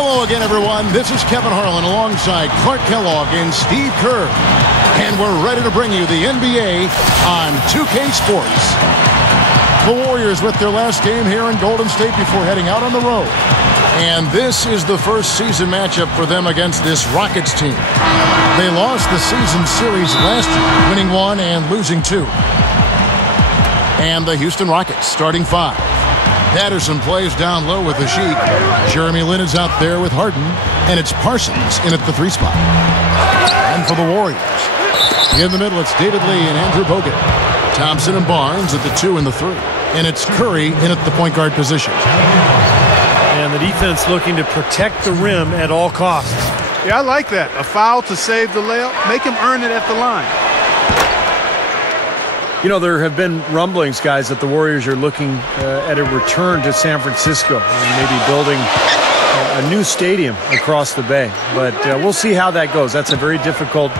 Hello again, everyone. This is Kevin Harlan alongside Clark Kellogg and Steve Kerr. And we're ready to bring you the NBA on 2K Sports. The Warriors with their last game here in Golden State before heading out on the road. And this is the first season matchup for them against this Rockets team. They lost the season series last year, winning 1 and losing 2. And the Houston Rockets starting 5. Patterson plays down low with the Sheik. Jeremy Lin is out there with Harden. And it's Parsons in at the 3 spot. And for the Warriors, in the middle, it's David Lee and Andrew Bogut. Thompson and Barnes at the 2 and the 3. And it's Curry in at the point guard position. And the defense looking to protect the rim at all costs. Yeah, I like that. A foul to save the layup. Make him earn it at the line. You know, there have been rumblings, guys, that the Warriors are looking at a return to San Francisco and maybe building a new stadium across the bay. But we'll see how that goes. That's a very difficult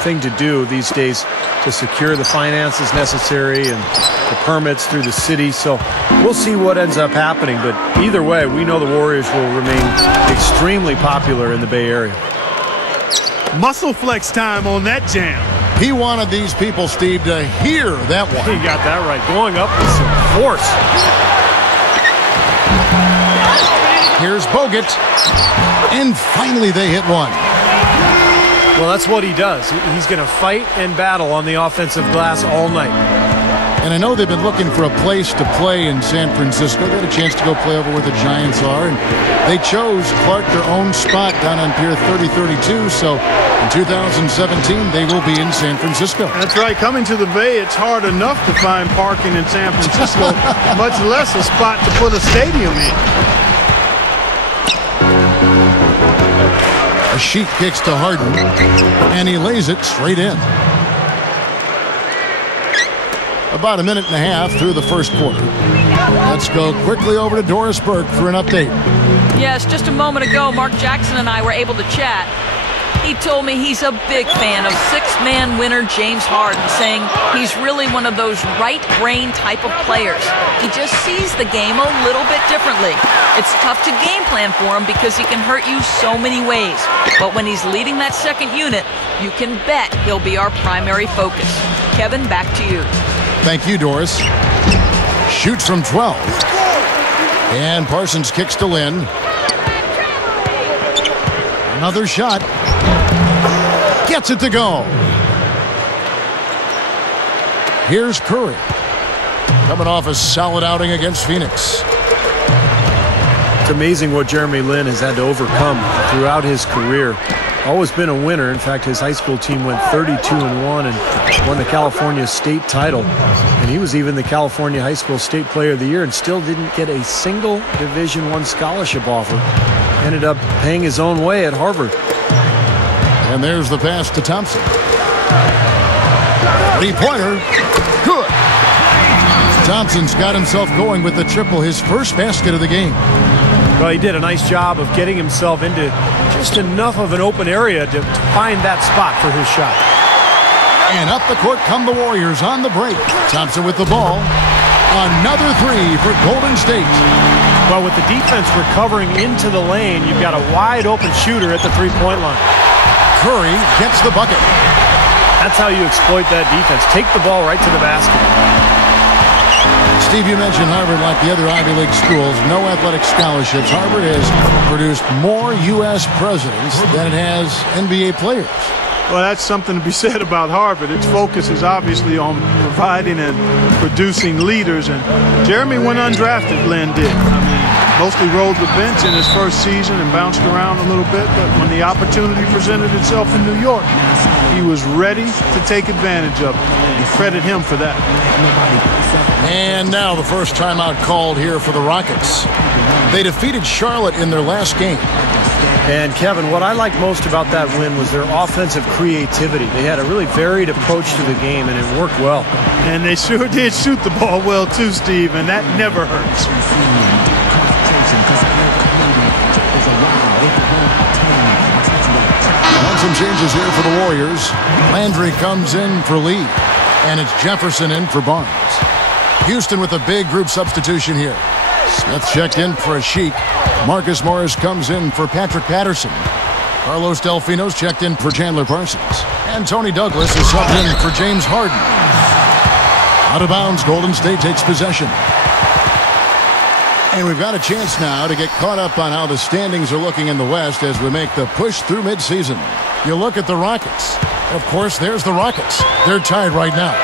thing to do these days, to secure the finances necessary and the permits through the city. So we'll see what ends up happening. But either way, we know the Warriors will remain extremely popular in the Bay Area. Muscle flex time on that jam. He wanted these people, Steve, to hear that one. He got that right. Going up with some force. Here's Bogut. And finally they hit one. Well, that's what he does. He's going to fight and battle on the offensive glass all night. And I know they've been looking for a place to play in San Francisco. They had a chance to go play over where the Giants are. And they chose, Clark, their own spot down on Pier 3032. So in 2017, they will be in San Francisco. That's right. Coming to the Bay, it's hard enough to find parking in San Francisco, much less a spot to put a stadium in. A Sheik kicks to Harden, and he lays it straight in. About a minute and a half through the first quarter. Let's go quickly over to Doris Burke for an update. Yes, just a moment ago, Mark Jackson and I were able to chat. He told me he's a big fan of six-man winner James Harden, saying he's really one of those right-brain type of players. He just sees the game a little bit differently. It's tough to game plan for him because he can hurt you so many ways. But when he's leading that second unit, you can bet he'll be our primary focus. Kevin, back to you. Thank you, Doris. Shoots from 12. And Parsons kicks to Lin. Another shot. Gets it to go. Here's Curry. Coming off a solid outing against Phoenix. It's amazing what Jeremy Lin has had to overcome throughout his career. Always been a winner. In fact, his high school team went 32-1 and won the California state title. And he was even the California High School State Player of the Year and still didn't get a single Division I scholarship offer. Ended up paying his own way at Harvard. And there's the pass to Thompson. Three-pointer. Good. Thompson's got himself going with the triple, his first basket of the game. Well, he did a nice job of getting himself into just enough of an open area to find that spot for his shot. And up the court come the Warriors on the break. Thompson with the ball. Another three for Golden State. Well, with the defense recovering into the lane, you've got a wide open shooter at the three-point line. Curry gets the bucket. That's how you exploit that defense. Take the ball right to the basket. Steve, you mentioned Harvard, like the other Ivy League schools, no athletic scholarships. Harvard has produced more U.S. presidents than it has NBA players. Well, that's something to be said about Harvard. Its focus is obviously on providing and producing leaders. And Jeremy went undrafted, Lin did. I mean, mostly rode the bench in his first season and bounced around a little bit. But when the opportunity presented itself in New York, he was ready to take advantage of it. And credit him for that. And now the first timeout called here for the Rockets. They defeated Charlotte in their last game. And Kevin, what I liked most about that win was their offensive creativity. They had a really varied approach to the game, and it worked well. And they sure did shoot the ball well too, Steve, and that never hurts. And some changes here for the Warriors. Landry comes in for Lee, and it's Jefferson in for Barnes. Houston with a big group substitution here. Smith checked in for a Sheik. Marcus Morris comes in for Patrick Patterson. Carlos Delfino's checked in for Chandler Parsons. And Tony Douglas is subbed in for James Harden. Out of bounds, Golden State takes possession. And we've got a chance now to get caught up on how the standings are looking in the West as we make the push through midseason. You look at the Rockets. Of course, there's the Rockets. They're tied right now.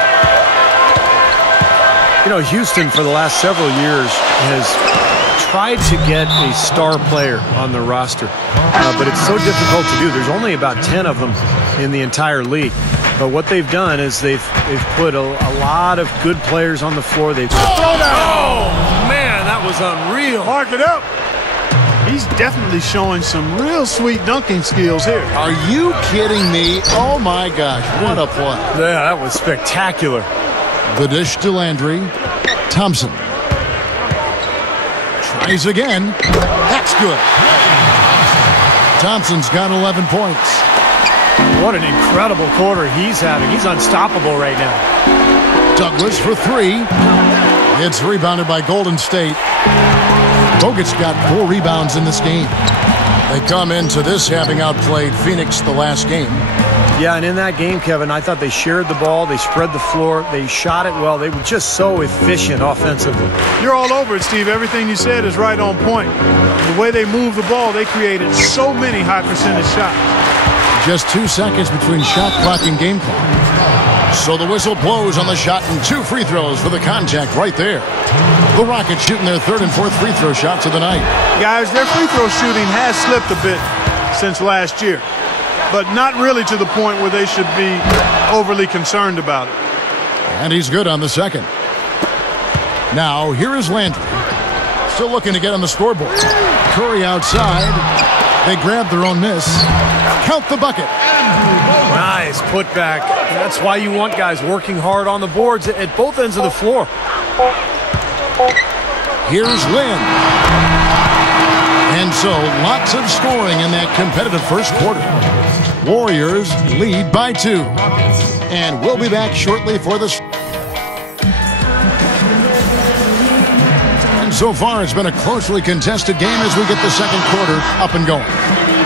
You know, Houston for the last several years has tried to get a star player on the roster, but it's so difficult to do. There's only about 10 of them in the entire league. But what they've done is they've put a lot of good players on the floor. They've Oh, man, that was unreal. Mark it up. He's definitely showing some real sweet dunking skills here. Are you kidding me? Oh, my gosh. What a play. Yeah, that was spectacular. The dish to Landry. Thompson. Tries again. That's good. Thompson's got 11 points. What an incredible quarter he's having. He's unstoppable right now. Douglas for three. It's rebounded by Golden State. Bogut's got 4 rebounds in this game. They come into this having outplayed Phoenix the last game. Yeah, and in that game, Kevin, I thought they shared the ball. They spread the floor. They shot it well. They were just so efficient offensively. You're all over it, Steve. Everything you said is right on point. The way they moved the ball, they created so many high-percentage shots. Just 2 seconds between shot clock and game clock. So the whistle blows on the shot and 2 free throws for the contact right there. The Rockets shooting their 3rd and 4th free throw shots of the night. Guys, their free throw shooting has slipped a bit since last year, but not really to the point where they should be overly concerned about it. And he's good on the second. Now, here is Landry. Still looking to get on the scoreboard. Curry outside. They grab their own miss. Count the bucket. Nice putback. That's why you want guys working hard on the boards at both ends of the floor. Here's Lynn. And so, lots of scoring in that competitive first quarter. Warriors lead by 2. And we'll be back shortly for this. And so far, it's been a closely contested game as we get the second quarter up and going.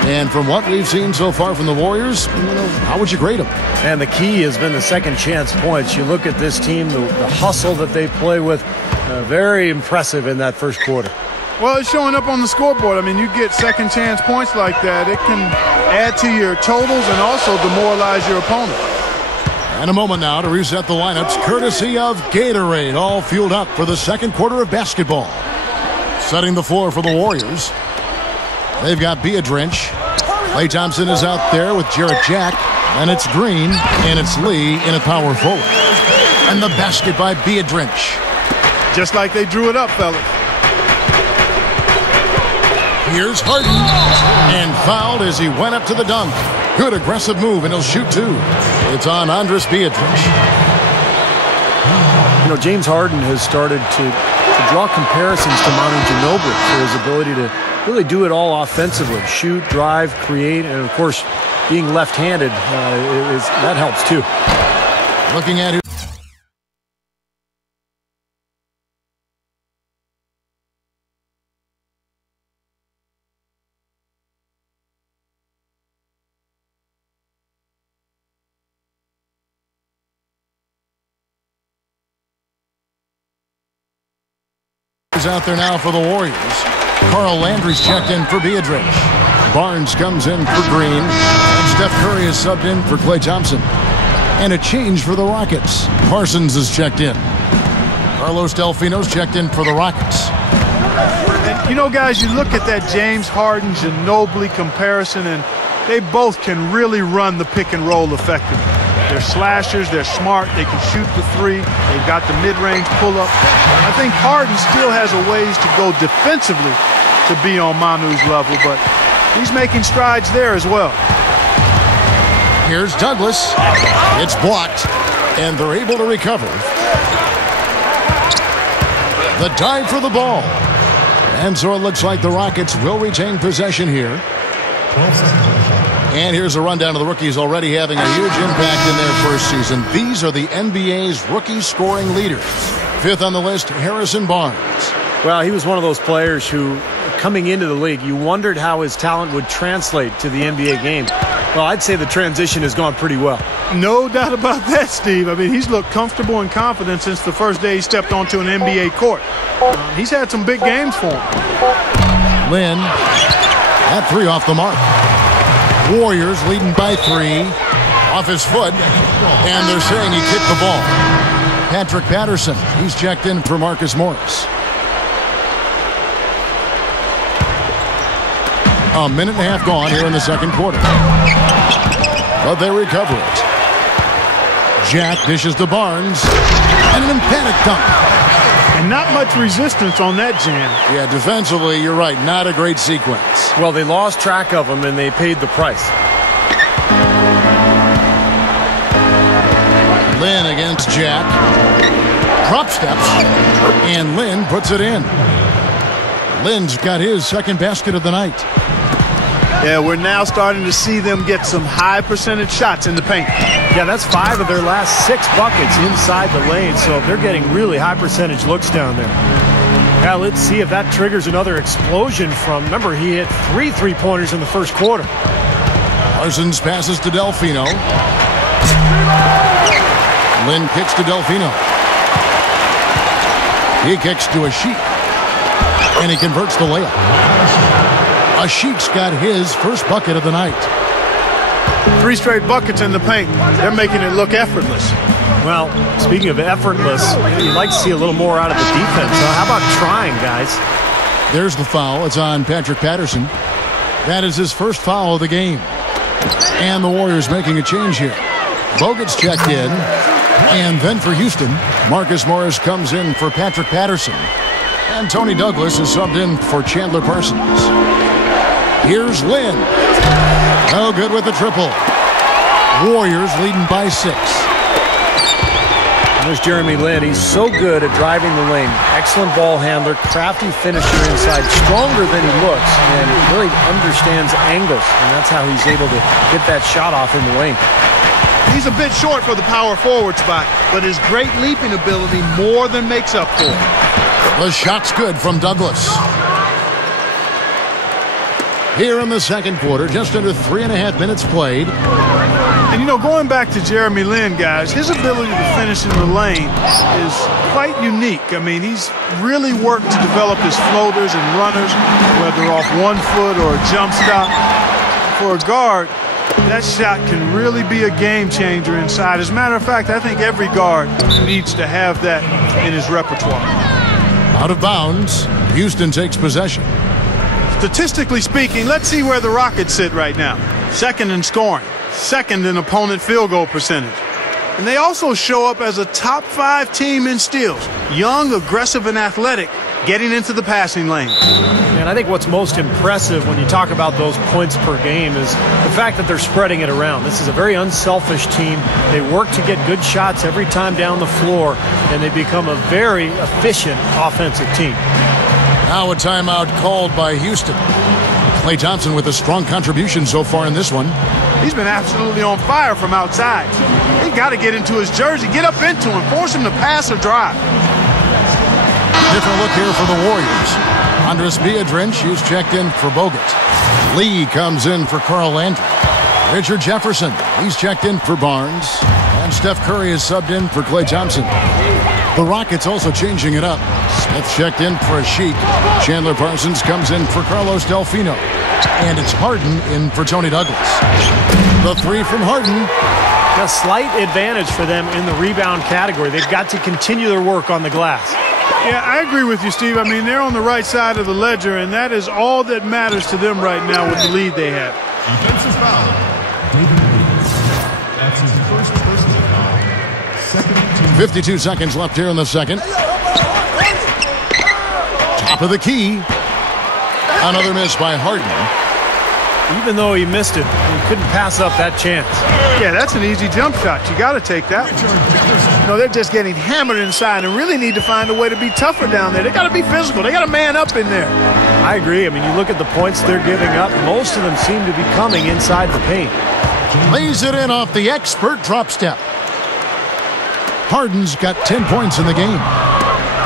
And from what we've seen so far from the Warriors, how would you grade them? And the key has been the second chance points. You look at this team, the hustle that they play with, very impressive in that first quarter. Well, it's showing up on the scoreboard. I mean, you get second chance points like that, it can add to your totals and also demoralize your opponent. And a moment now to reset the lineups, courtesy of Gatorade, all fueled up for the second quarter of basketball. Setting the floor for the Warriors. They've got Beadrinch. Klay Thompson is out there with Jarrett Jack. And it's Green, and it's Lee in a power forward. And the basket by Beadrinch. Just like they drew it up, fellas. Here's Harden. And fouled as he went up to the dunk. Good aggressive move, and he'll shoot 2. It's on Andres Beadrinch. You know, James Harden has started to draw comparisons to Manu Ginobili for his ability to really do it all offensively. Shoot, drive, create, and of course, being left-handed, that helps too. Looking at it. Out there now for the Warriors. Carl Landry's checked in for Beadrinch. Barnes comes in for Green. And Steph Curry is subbed in for Klay Thompson. And a change for the Rockets. Parsons is checked in. Carlos Delfino's checked in for the Rockets. And, you know, guys, you look at that James Harden-Ginobili comparison, and they both can really run the pick and roll effectively. They're slashers, they're smart, they can shoot the 3, they've got the mid-range pull-up. I think Harden still has a ways to go defensively to be on Manu's level, but he's making strides there as well. Here's Douglas. It's blocked, and they're able to recover. The dive for the ball. And so it looks like the Rockets will retain possession here. And here's a rundown of the rookies already having a huge impact in their first season. These are the NBA's rookie scoring leaders. 5th on the list, Harrison Barnes. Well, he was one of those players who, coming into the league, you wondered how his talent would translate to the NBA game. Well, I'd say the transition has gone pretty well. No doubt about that, Steve. I mean, he's looked comfortable and confident since the first day he stepped onto an NBA court. He's had some big games for him. Lynn, that three off the mark. Warriors leading by 3. Off his foot, and they're saying he kicked the ball. Patrick Patterson, he's checked in for Marcus Morris. A minute and a half gone here in the second quarter. But they recover it. Jack dishes to Barnes, and an emphatic dunk. And not much resistance on that jam. Yeah, defensively, you're right, not a great sequence. Well, they lost track of him, and they paid the price. Lynn against Jack. Drop steps. And Lynn puts it in. Lynn's got his second basket of the night. Yeah, we're now starting to see them get some high percentage shots in the paint. Yeah, that's 5 of their last 6 buckets inside the lane, so they're getting really high percentage looks down there. Now let's see if that triggers another explosion from, remember, he hit 3 3-pointers in the first quarter. Parsons passes to Delfino. Lynn kicks to Delfino. He kicks to Ashik. And he converts the layup. Ashik's got his first bucket of the night. 3 straight buckets in the paint. They're making it look effortless. Well, speaking of effortless, you'd like to see a little more out of the defense. So how about trying, guys? There's the foul. It's on Patrick Patterson. That is his first foul of the game. And the Warriors making a change here. Bogut's checked in. And then for Houston, Marcus Morris comes in for Patrick Patterson. And Tony Douglas is subbed in for Chandler Parsons. Here's Lynn. No good with the triple. Warriors leading by 6. There's Jeremy Lin. He's so good at driving the lane. Excellent ball handler, crafty finisher inside, stronger than he looks, and really understands angles. And that's how he's able to get that shot off in the lane. He's a bit short for the power forward spot, but his great leaping ability more than makes up for it. The shot's good from Douglas. Here in the second quarter, just under 3.5 minutes played. And, you know, going back to Jeremy Lin, guys, his ability to finish in the lane is quite unique. I mean, he's really worked to develop his floaters and runners, whether off 1 foot or a jump stop. For a guard, that shot can really be a game changer inside. As a matter of fact, I think every guard needs to have that in his repertoire. Out of bounds, Houston takes possession. Statistically speaking, let's see where the Rockets sit right now. Second in scoring, second in opponent field goal percentage. And they also show up as a top 5 team in steals. Young, aggressive, and athletic, getting into the passing lane. And I think what's most impressive when you talk about those points per game is the fact that they're spreading it around. This is a very unselfish team. They work to get good shots every time down the floor, and they become a very efficient offensive team. Now a timeout called by Houston. Klay Thompson with a strong contribution so far in this one. He's been absolutely on fire from outside. They got to get into his jersey, get up into him, force him to pass or drive. Different look here for the Warriors. Andres Biedrins, who's checked in for Bogut. Lee comes in for Carl Landry. Richard Jefferson, he's checked in for Barnes. And Steph Curry is subbed in for Klay Thompson. The Rockets also changing it up. Smith checked in for Ashik. Chandler Parsons comes in for Carlos Delfino. And it's Harden in for Tony Douglas. The 3 from Harden. A slight advantage for them in the rebound category. They've got to continue their work on the glass. Yeah, I agree with you, Steve. I mean, they're on the right side of the ledger, and that is all that matters to them right now with the lead they have. Defensive foul. David Williams. That's his first personal foul. Second team. 52 seconds left here in the second. Top of the key. Another miss by Harden. Even though he missed it, he couldn't pass up that chance. Yeah, that's an easy jump shot. You got to take that. No, they're just getting hammered inside and really need to find a way to be tougher down there. They got to be physical. They got to man up in there. I agree. I mean, you look at the points they're giving up. Most of them seem to be coming inside the paint. Lays it in off the expert drop step. Harden's got 10 points in the game.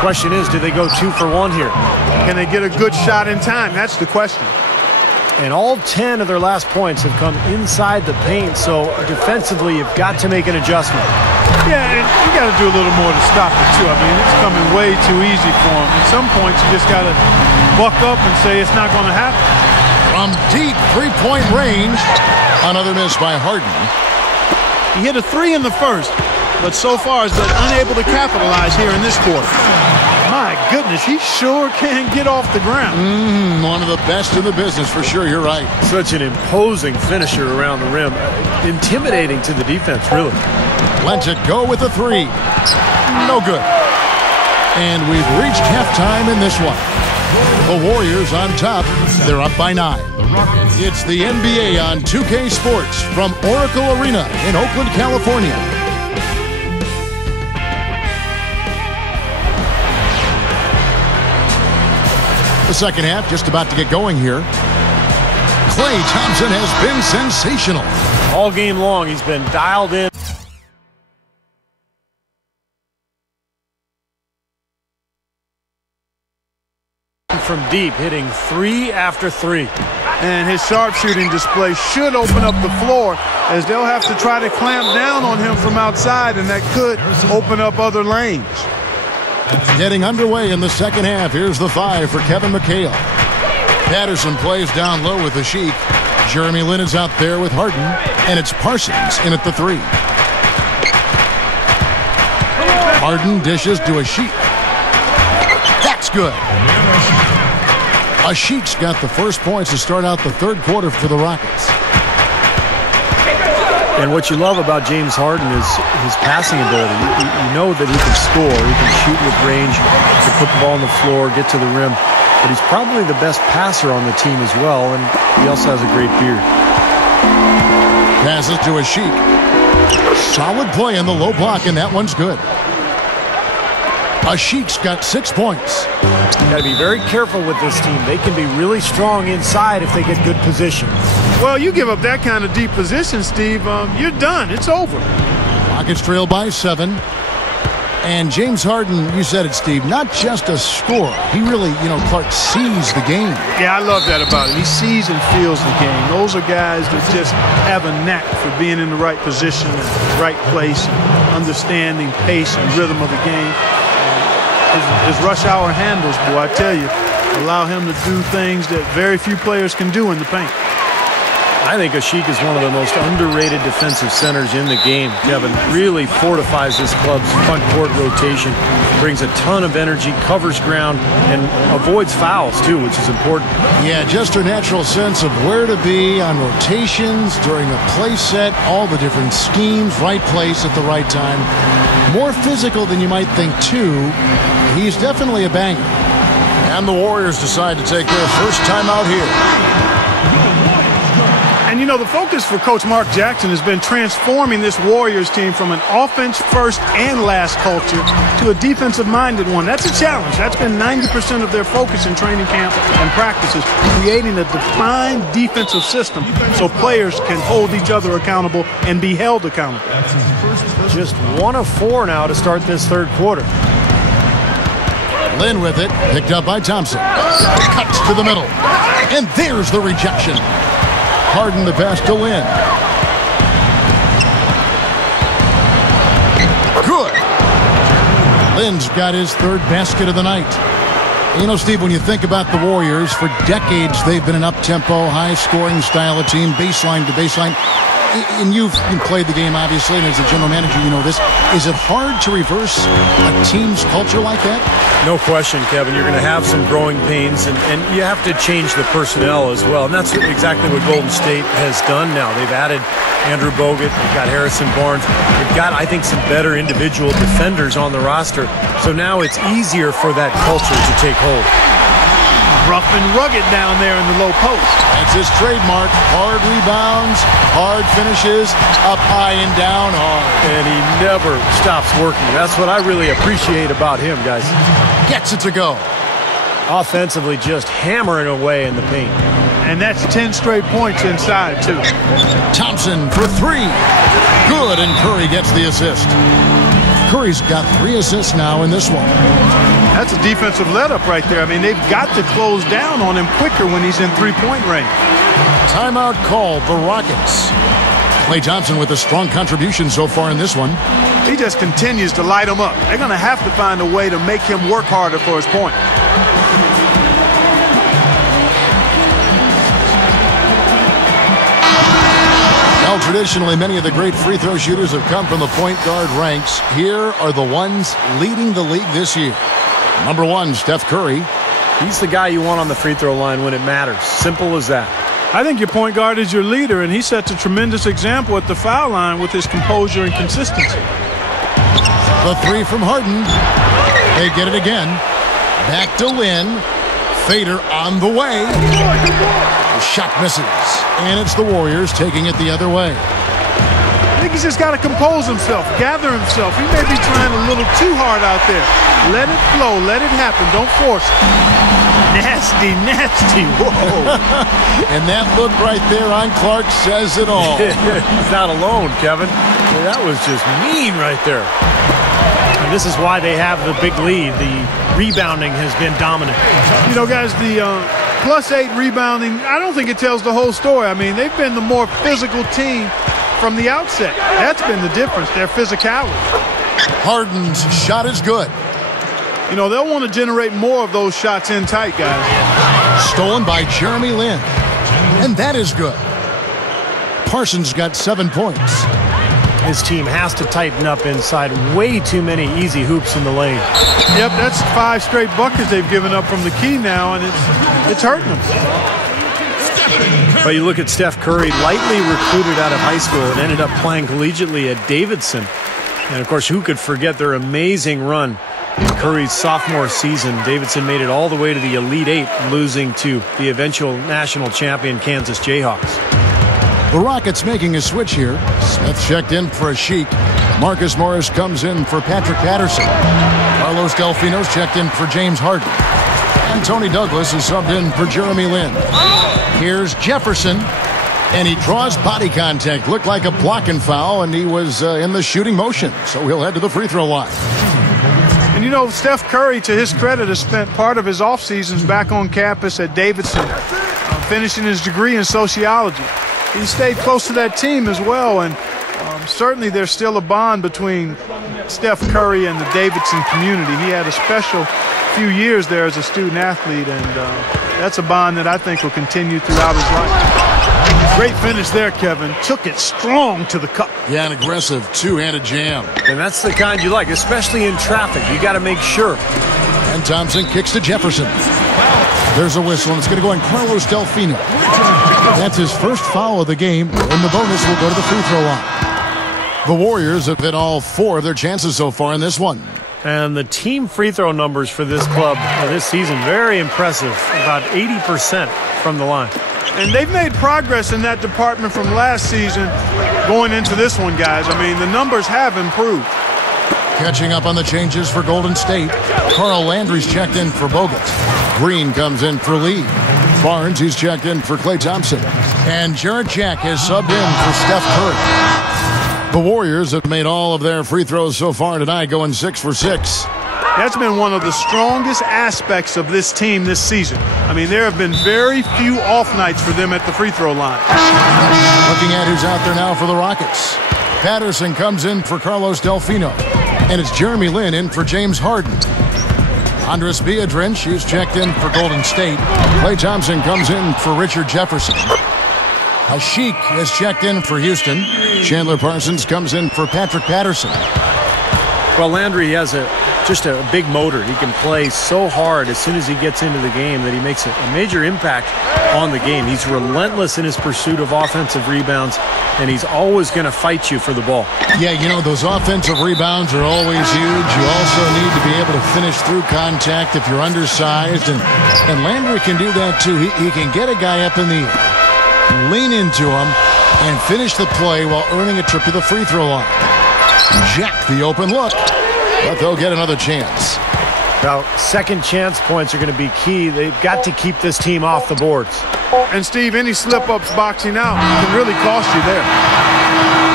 Question is, do they go 2 for 1 here? Can they get a good shot in time? That's the question. And all 10 of their last points have come inside the paint, so defensively you've got to make an adjustment. Yeah, and you got to do a little more to stop it, too. I mean, it's coming way too easy for them. At some points, you just got to buck up and say it's not going to happen. From deep three-point range, another miss by Harden. He hit a 3 in the first, but so far has been unable to capitalize here in this quarter. My goodness, he sure can get off the ground. One of the best in the business, for sure. You're right. Such an imposing finisher around the rim. Intimidating to the defense, really. Lets it go with a 3. No good. And we've reached halftime in this one. The Warriors on top. They're up by 9. It's the NBA on 2K Sports from Oracle Arena in Oakland, California. The second half just about to get going here. Klay Thompson has been sensational. All game long, he's been dialed in. From deep, hitting 3 after 3. And his sharpshooting display should open up the floor, as they'll have to try to clamp down on him from outside, and that could open up other lanes. Getting underway in the second half. Here's the 5 for Kevin McHale. Patterson plays down low with the Sheik. Jeremy Lin is out there with Harden. And it's Parsons in at the 3. Harden dishes to a Sheik. That's good. A Sheik's got the first points to start out the third quarter for the Rockets. And what you love about James Harden is his passing ability. You know that he can score, he can shoot with range, he can put the ball on the floor, get to the rim. But he's probably the best passer on the team as well, and he also has a great beard. Passes to a Sheik. Solid play in the low block, and that one's good. A Sheik's got 6 points. Got to be very careful with this team. They can be really strong inside if they get good position. Well, you give up that kind of deep position, Steve, you're done. It's over. Rockets trail by 7. And James Harden, you said it, Steve, not just a scorer. He really, Clark sees the game. Yeah, I love that about him. He sees and feels the game. Those are guys that just have a knack for being in the right position, right place, understanding pace and rhythm of the game. His rush hour handles, boy, I tell you, allow him to do things that very few players can do in the paint. I think Ashik is one of the most underrated defensive centers in the game. Kevin really fortifies this club's front court rotation, brings a ton of energy, covers ground, and avoids fouls, too, which is important. Yeah, just her natural sense of where to be on rotations, during a play set, all the different schemes, right place at the right time. More physical than you might think, too. He's definitely a banger. And the Warriors decide to take their first time out here. And, the focus for Coach Mark Jackson has been transforming this Warriors team from an offense-first and last culture to a defensive-minded one. That's a challenge. That's been 90% of their focus in training camp and practices, creating a defined defensive system so players can hold each other accountable and be held accountable. Just 1 of 4 now to start this third quarter. Lin with it, picked up by Thompson. Cuts to the middle. And there's the rejection. Harden the pass to Lin. Good. Lin's got his third basket of the night. Steve, when you think about the Warriors, for decades they've been an up-tempo, high-scoring style of team, baseline to baseline. And you've played the game, obviously, and as a general manager, you know this. Is it hard to reverse a team's culture like that? No question, Kevin. You're going to have some growing pains, and you have to change the personnel as well. And that's exactly what Golden State has done now. They've added Andrew Bogut. They've got Harrison Barnes. They've got, I think, some better individual defenders on the roster. So now it's easier for that culture to take hold. Rough and rugged down there in the low post. That's his trademark. Hard rebounds, hard finishes, up high and down hard. And he never stops working. That's what I really appreciate about him, guys. Gets it to go. Offensively, just hammering away in the paint. And that's 10 straight points inside, too. Thompson for 3. Good, and Curry gets the assist. Curry's got 3 assists now in this one. That's a defensive let-up right there. I mean, they've got to close down on him quicker when he's in three-point range. Timeout called, the Rockets. Klay Thompson with a strong contribution so far in this one. He just continues to light him up. They're going to have to find a way to make him work harder for his point. Well, traditionally, many of the great free throw shooters have come from the point guard ranks. Here are the ones leading the league this year. Number 1, Steph Curry. He's the guy you want on the free throw line when it matters. Simple as that. I think your point guard is your leader, and he sets a tremendous example at the foul line with his composure and consistency. The 3 from Harden. They get it again. Back to Lynn. Fader on the way. The shot misses. And it's the Warriors taking it the other way. I think he's just got to compose himself, gather himself. He may be trying a little too hard out there. Let it flow. Let it happen. Don't force it. Nasty, nasty. Whoa. And that look right there on Clark says it all. He's not alone, Kevin. That was just mean right there. And this is why they have the big lead. The rebounding has been dominant. You know, guys, the +8 rebounding, I don't think it tells the whole story. I mean, they've been the more physical team from the outset. That's been the difference, their physicality. Harden's shot is good. You know, they'll want to generate more of those shots in tight, guys. Stolen by Jeremy Lin. And that is good. Parsons got 7 points. His team has to tighten up inside. Way too many easy hoops in the lane. Yep, that's 5 straight buckets they've given up from the key now, and it's hurting them. But you look at Steph Curry, lightly recruited out of high school and ended up playing collegiately at Davidson. And, of course, who could forget their amazing run in Curry's sophomore season? Davidson made it all the way to the Elite Eight, losing to the eventual national champion Kansas Jayhawks. The Rockets making a switch here. Smith checked in for a Sheik. Marcus Morris comes in for Patrick Patterson. Carlos Delfino's checked in for James Harden. And Tony Douglas is subbed in for Jeremy Lin. Here's Jefferson. And he draws body contact. Looked like a blocking foul, and he was in the shooting motion. So he'll head to the free throw line. And you know, Steph Curry, to his credit, has spent part of his off seasons back on campus at Davidson, finishing his degree in sociology. He stayed close to that team as well, and certainly there's still a bond between Steph Curry and the Davidson community. He had a special few years there as a student athlete, and that's a bond that I think will continue throughout his life. Great finish there, Kevin. Took it strong to the cup. Yeah, an aggressive two-handed jam. And that's the kind you like, especially in traffic. You got to make sure. And Thompson kicks to Jefferson. There's a whistle, and it's going to go on Carlos Delfino. That's his first foul of the game, and the bonus will go to the free throw line. The Warriors have hit all 4 of their chances so far in this one. And the team free throw numbers for this club this season, very impressive. About 80% from the line. And they've made progress in that department from last season going into this one, guys. I mean, the numbers have improved. Catching up on the changes for Golden State. Carl Landry's checked in for Bogut. Green comes in for Lee. Barnes, he's checked in for Klay Thompson. And Jarrett Jack has subbed in for Steph Curry. The Warriors have made all of their free throws so far tonight, going 6 for 6. That's been one of the strongest aspects of this team this season. I mean, there have been very few off nights for them at the free throw line. Looking at who's out there now for the Rockets. Patterson comes in for Carlos Delfino. And it's Jeremy Lin in for James Harden. Andres Biedrins, who's checked in for Golden State. Klay Thompson comes in for Richard Jefferson. Ashik has checked in for Houston. Chandler Parsons comes in for Patrick Patterson. Well, Landry has just a big motor. He can play so hard as soon as he gets into the game that he makes a major impact on the game. He's relentless in his pursuit of offensive rebounds, and he's always going to fight you for the ball. Yeah, you know, those offensive rebounds are always huge. You also need to be able to finish through contact if you're undersized, and Landry can do that too. He can get a guy up in the air, lean into him, and finish the play while earning a trip to the free throw line. Jack, the open look, but they'll get another chance. Now, second chance points are going to be key. They've got to keep this team off the boards. And, Steve, any slip-ups boxing out can really cost you there.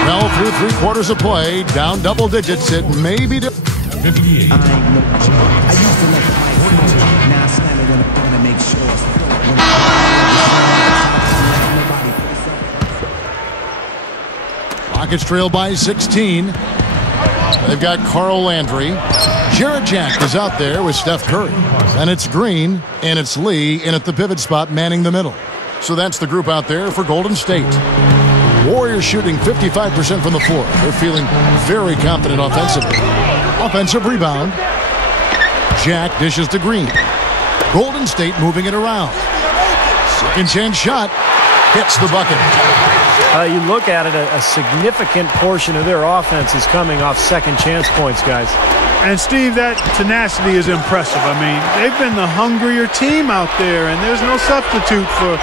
Well, through 3/4 of play, down double digits. It may be... 58. I used to let the mic flow. Now I slam it when I'm gonna make sure it's Rockets trail by 16. They've got Carl Landry. Jarrett Jack is out there with Steph Curry. And it's Green, and it's Lee in at the pivot spot manning the middle. So that's the group out there for Golden State. Warriors shooting 55% from the floor. They're feeling very confident offensively. Offensive rebound. Jack dishes to Green. Golden State moving it around. Second chance shot. Hits the bucket. You look at it, a significant portion of their offense is coming off second chance points, guys. And, Steve, that tenacity is impressive. I mean, they've been the hungrier team out there, and there's no substitute for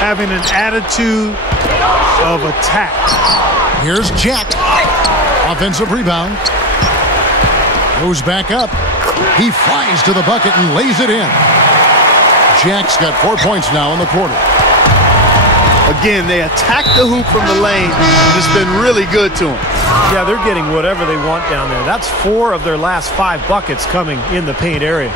having an attitude of attack. Here's Jack. Offensive rebound. Goes back up. He flies to the bucket and lays it in. Jack's got 4 points now in the quarter. Again, they attack the hoop from the lane, and it's been really good to them. Yeah, they're getting whatever they want down there. That's 4 of their last 5 buckets coming in the paint area.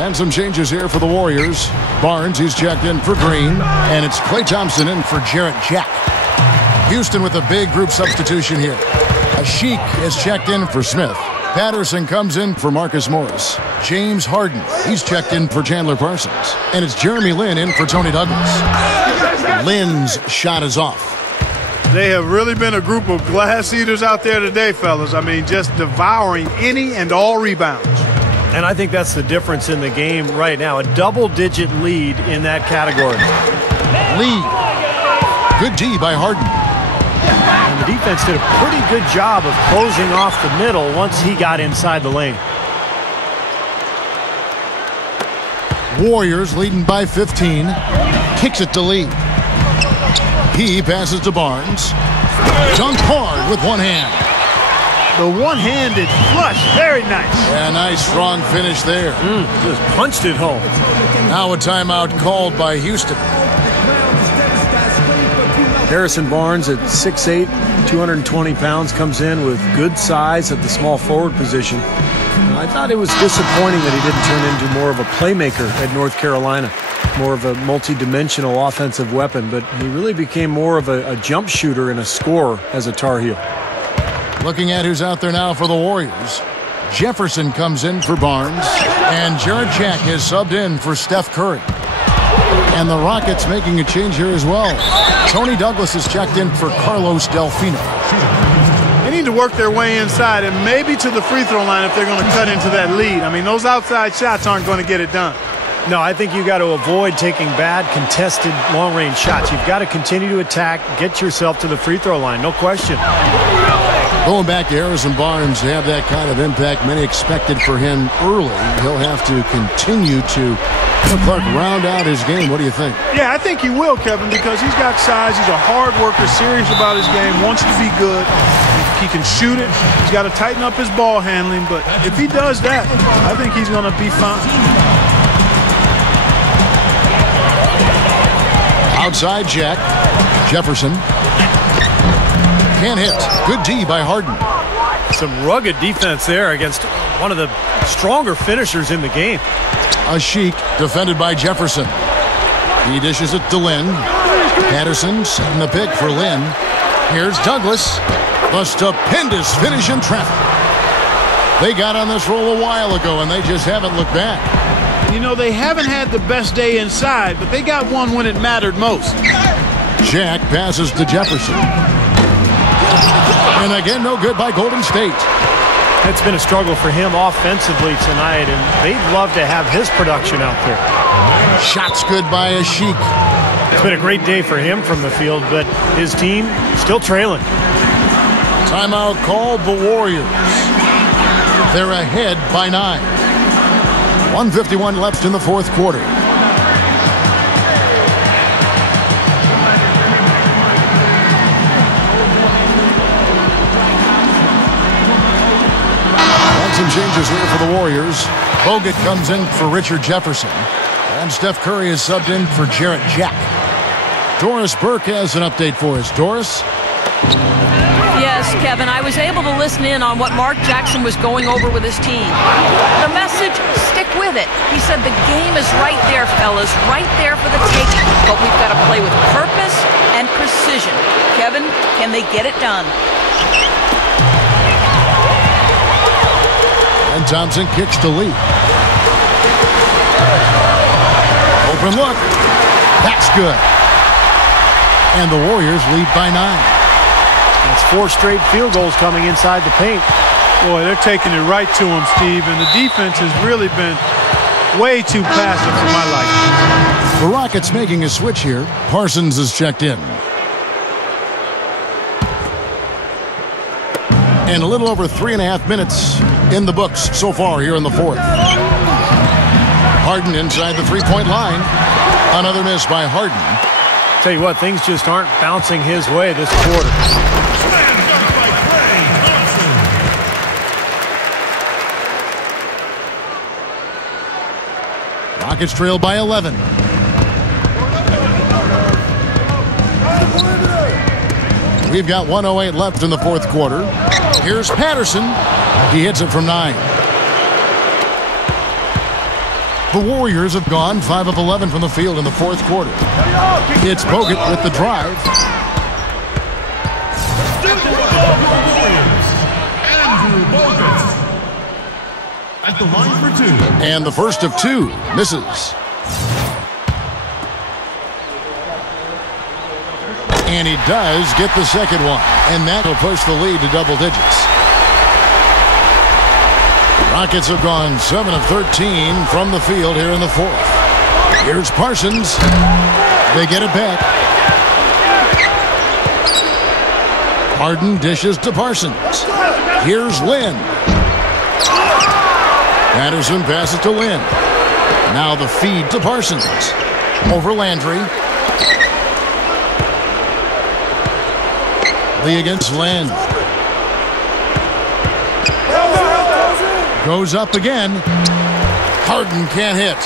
And some changes here for the Warriors. Barnes, he's checked in for Green, and it's Klay Thompson in for Jarrett Jack. Houston with a big group substitution here. Ashik is checked in for Smith. Patterson comes in for Marcus Morris. James Harden, he's checked in for Chandler Parsons. And it's Jeremy Lin in for Tony Douglas. Lin's shot is off. They have really been a group of glass eaters out there today, fellas. I mean, just devouring any and all rebounds. And I think that's the difference in the game right now. A double-digit lead in that category. Lead. Good D by Harden. And the defense did a pretty good job of closing off the middle once he got inside the lane. Warriors leading by 15. Kicks it to Lee. He passes to Barnes. Dunked hard with one hand. The one-handed flush, very nice. Yeah, nice strong finish there. Just punched it home. Now a timeout called by Houston. Harrison Barnes at 6'8", 220 pounds, comes in with good size at the small forward position. I thought it was disappointing that he didn't turn into more of a playmaker at North Carolina, more of a multi-dimensional offensive weapon, but he really became more of a jump shooter and a scorer as a Tar Heel. Looking at who's out there now for the Warriors. Jefferson comes in for Barnes, and Jarrett Jack has subbed in for Steph Curry. And the Rockets making a change here as well. Tony Douglas is checked in for Carlos Delfino. They need to work their way inside and maybe to the free throw line if they're going to cut into that lead. I mean, those outside shots aren't going to get it done. No, I think you got to avoid taking bad, contested, long-range shots. You've got to continue to attack, get yourself to the free throw line, no question. Going back to Harrison Barnes to have that kind of impact many expected for him early. He'll have to continue to Clark round out his game. What do you think? Yeah, I think he will, Kevin, because he's got size. He's a hard worker, serious about his game, wants to be good. He can shoot it. He's got to tighten up his ball handling, but if he does that, I think he's going to be fine. Outside Jack. Jefferson. Can't hit. Good D by Harden. Some rugged defense there against one of the stronger finishers in the game. Ashik defended by Jefferson. He dishes it to Lin. Patterson setting the pick for Lin. Here's Douglas. The stupendous finish in traffic. They got on this roll a while ago, and they just haven't looked back. You know, they haven't had the best day inside, but they got one when it mattered most. Jack passes to Jefferson. And again, no good by Golden State. It's been a struggle for him offensively tonight, and they'd love to have his production out there. Shots good by Ashik. It's been a great day for him from the field, but his team still trailing. Timeout called the Warriors. They're ahead by 9. 1:51 left in the fourth quarter. Some changes here for the Warriors. Bogut comes in for Richard Jefferson. And Steph Curry is subbed in for Jarrett Jack. Doris Burke has an update for us. Doris? Kevin, I was able to listen in on what Mark Jackson was going over with his team. The message, stick with it. He said the game is right there, fellas, right there for the taking, but we've got to play with purpose and precision. Kevin, can they get it done? And Thompson kicks to Lee. Open look. That's good. And the Warriors lead by 9. That's 4 straight field goals coming inside the paint. Boy, they're taking it right to him, Steve, and the defense has really been way too passive for my liking. The Rockets making a switch here. Parsons is checked in. And a little over 3.5 minutes in the books so far here in the fourth. Harden inside the three-point line. Another miss by Harden. Tell you what, things just aren't bouncing his way this quarter. Rockets trail by 11. We've got 1:08 left in the fourth quarter. Here's Patterson. He hits it from 9. The Warriors have gone 5 of 11 from the field in the fourth quarter. It's Bogut with the drive. At the line for 2. And the first of 2 misses. And he does get the second one. And that will push the lead to double digits. Rockets have gone 7 of 13 from the field here in the fourth. Here's Parsons. They get it back. Harden dishes to Parsons. Here's Lynn. Patterson passes to Lynn. Now the feed to Parsons. Over Landry. Lee against Lynn. Goes up again. Harden can't hit.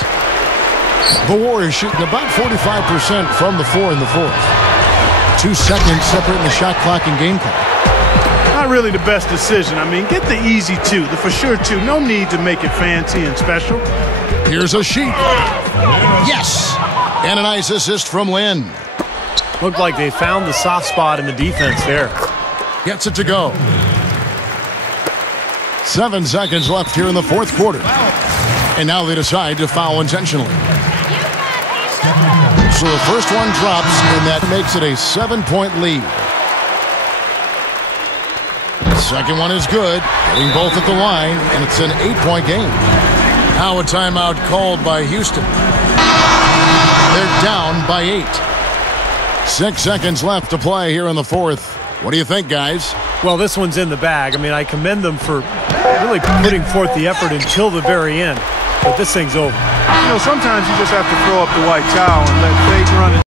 The Warriors shooting about 45% from the floor in the fourth. 2 seconds separating the shot clock and game clock. Not really the best decision. I mean, get the easy 2, the for sure 2. No need to make it fancy and special. Here's a sheet. Yes! And a nice assist from Lynn. Looked like they found the soft spot in the defense there. Gets it to go. 7 seconds left here in the fourth quarter. And now they decide to foul intentionally. So the first one drops, and that makes it a 7-point lead. The second one is good, getting both at the line, and it's an 8-point game. Now a timeout called by Houston. They're down by 8. 6 seconds left to play here in the fourth. What do you think, guys? Well, this one's in the bag. I mean, I commend them for really putting forth the effort until the very end. But this thing's over. You know, sometimes you just have to throw up the white towel and let fate run it.